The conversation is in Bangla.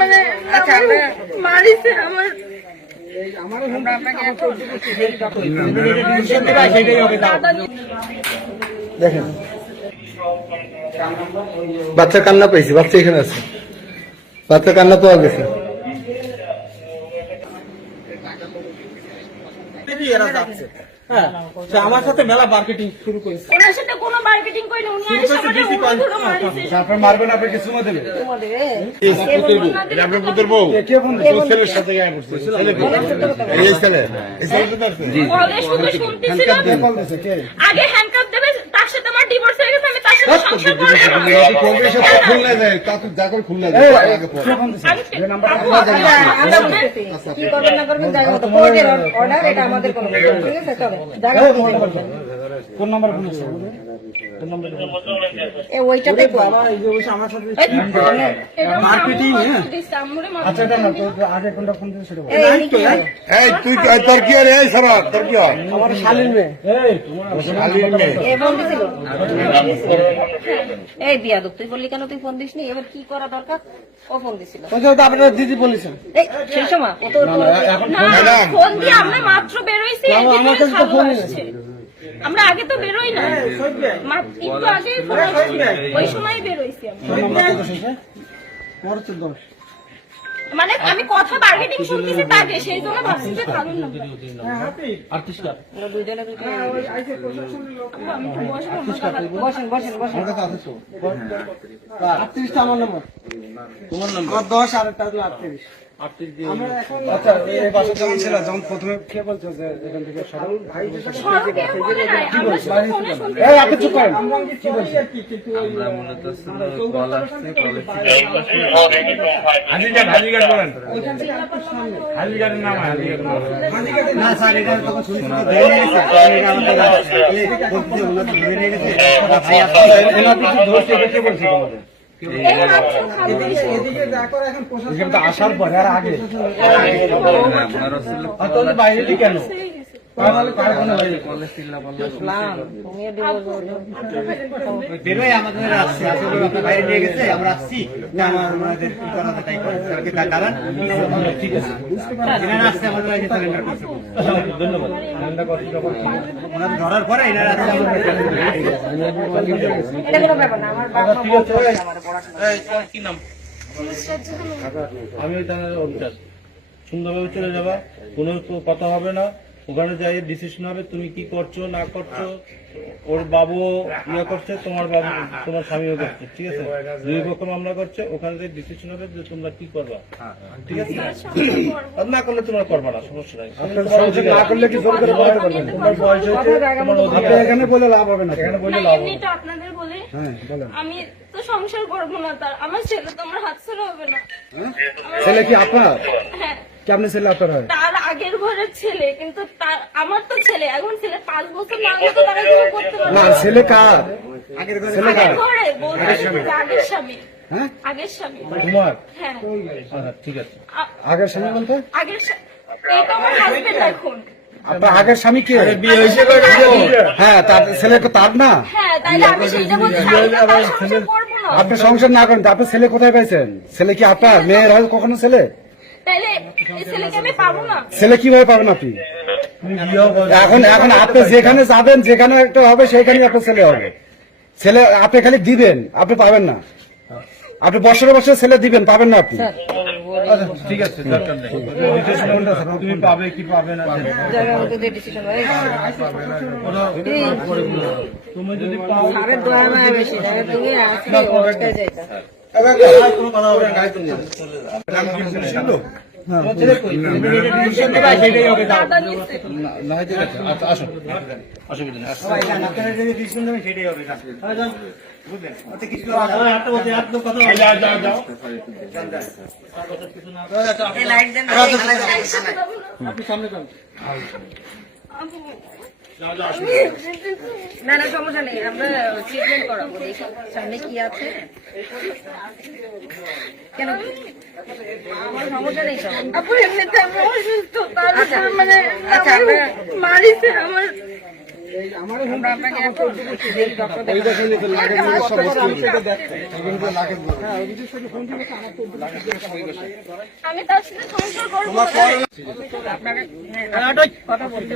মানে মারিছে আমার দেখেন বাচ্চা কান্না পেয়েছি, বাচ্চা এখানে আছে, বাচ্চা কান্না পাওয়া গেছে। আমার সাথে মেলা মার্কেটিং শুরু করেছে। ওনার সাথে কোনো মার্কেটিং করিনি, উনি এসে আমাকে অনুরোধ মারিছে। আপনার মারবেন, আপনাকে সুমা দেবে। আপনার পুত্র বউ ছেলের সাথে গায়ে পড়ছে, এই ছেলে বলে শুধু শুনতেছিলাম, আগে হ্যান্ডকাপ দেবে, তার সাথে আমার ডিভোর্স হয়ে গেছে, আমি তার সাথে সংসার করব না। খুলনা যায় তা তো দেখো খুলনা যায় আগে পরে কি করবেন না করবেন জায়গা মতো কোর্টের অর্ডার, এটা আমাদের কোনো ঠিক আছে। চলো জায়গা মতো কোন নাম্বার ফোন আছে? ওইটা দেখো মার্কেটিং আচ্ছা এটা না, তো আগে কোনটা ফোন দিয়েছে সেটা বল। এই তুই তোর কি রে এই সারা তোর কি আমার শালীন মেয়ে। এই শালীর মেয়ে এ ফোন দিছিল। এই বিয়াদব, তুই বললি কেন তুই ফোন দিসনি? এবার কি করা দরকার? ও ফোন দিছিল। তো আপনার দিদি বলেছেন এই সেই সময় ও তো না, ফোন দিয়ে আমরা মাত্র বের হইছি, আমার কাছে তো ফোন আছে। আমরা আগে তো বেরোই না, একটু আগে ফোন আসছে, ওই সময় বের হইছি আমরা। আমার তো দোষ। মানে আমি কথা মার্কেটিং শুনতেছি তাকে, সেই জন্য ভাবছি যে কারণ না দুইজনে দুইজনে আমি তো বসবো না। বসেন বসেন বসেন। 38টা আমার নাম্বার, তোমার নাম্বার 10 আর একটা হলো 38। আচ্ছা এই বাসা যখন ছিল, যখন প্রথমে কে বলছো যে এখান থেকে সরল ভাই সড়কে বলে নাই, আমরা শুধু ফোনে শুনতেছি। এই আপনি চুপ করেন, কি বলছেন? হাজিগার বলেন হাজিগারের নাম হাজিগার না স্যার, এটা তখন শুনি শুনি ধরে নিয়ে গেছে, এটা আমাদের এই বলতে ওগুলো ধরে নিয়ে গেছে। ভাই আপনি এনা কিছু ধরছে, এটা কে বলছে তোমাদের? এই মাত্র খালি এদিকে দেখো, এখন প্রশাসন তো আসার পরে আর আগে আর তো বাইরে দিকে কেন তাহলে কার কোনো বাইরে তুমিও ডিভোর্স বেরোয় আমাদের আসছে, আসলে আপনি বাইরে নিয়ে গেছে, আমরা আসছি না আমাদের কি করা যায় তাই করে স্যারকে তাকান। ঠিক আছে, এনারা আসছে আমাদের কাছে সারেন্ডার করছে। ধন্যবাদ। সারেন্ডার করছে যখন ওনাদের ধরার পরে এনারা আসছে আমাদের কাছে। এটা কোনো ব্যাপার না, আমার বাবা ঠিক আছে, আমার পড়াশোনা কি নাম? আমি ওই থানার অফিসার। সুন্দরভাবে চলে যাবা, কোনো কথা হবে না, ওখানে যাই ডিসিশন হবে তুমি কি করছো না করছো। ওর বাবু ইয়ে করছে, তোমার বাবু তোমার স্বামীও করছে, ঠিক আছে, দুই পক্ষ মামলা করছে, ওখানে যাই ডিসিশন হবে যে তোমরা কি করবা, ঠিক আছে। আর না করলে তোমরা করবা না, সমস্যা নাই। না করলে কি জোর করে বলার করবেন? তোমার বয়স হয়েছে, তোমার অধিকার। এখানে বলে লাভ হবে না, এখানে বলে না, লাভ হবে। এমনিটা আপনাদের বলে হ্যাঁ বলেন। আমি তো সংসার করবো না, তার আমার ছেলে তো আমার হাত ছাড়া হবে না। ছেলে কি আপনার? হ্যাঁ, কেমন ছেলে আপনার হয়? তার আগের ঘরের ছেলে, কিন্তু আমার তো ছেলে, এখন ছেলে 5 বছর না হলে তো তারা কিছু করতে পারবে না না। ছেলে কার? আগের ছেলে কার? আগের ঘরে বলতে আগের স্বামী, হ্যাঁ আগের স্বামী। তোমার? হ্যাঁ, আচ্ছা, ঠিক আছে। আগের স্বামী বলতে? আগের এই তো আমার হাজবেন্ড এখন। আপনার আগের স্বামী কে? বিয়ে হয়েছে হ্যাঁ, তার ছেলে তো তার না। হ্যাঁ, তাইলে আমি সেইটা বলছি, আমি তো তার সংসার করবো না। আপনি সংসার না করেন, আপনার ছেলে কোথায় পাইছেন? ছেলে কি আপনার মেয়ের হয় কখনো ছেলে? তাইলে এই ছেলেকে আমি পাবো না। ছেলে কিভাবে পাবেন আপনি? এখন এখন আপনি যেখানে যাবেন, যেখানে একটা হবে সেখানে আপনার ছেলে হবে। ছেলে আপনি খালি দিবেন, আপনি পাবেন না। আপনি বছরে বছরে ছেলে দিবেন, পাবেন না আপনি। ঠিক আছে, দরকার নেই। তুমি পাবে কি পাবে না জায়গা মতো ডিসিশন হয়। তুমি যদি পাও আরে দোয়া না বেশি জায়গা তুমি আসলে অটকে যাইতা। কোনো কথা হবে না, গায়ে তুমি ছিল দাদা নিচ্ছে। আসুন, অসুবিধা নেই, আসুন। না না সমস্যা নেই, আমরা ট্রিটমেন্ট করাবো, দেখি সামনে কি আছে। কেন আমার সমস্যা নেই তো। আপু এমনিতে আমি অসুস্থ, তার আচ্ছা। মানে আচ্ছা, মারিছে আমার। আমরা আপনাকে এখন এই ডক্টর আমি তার সাথে সংসার করবো না। আপনাকে কথা বলতে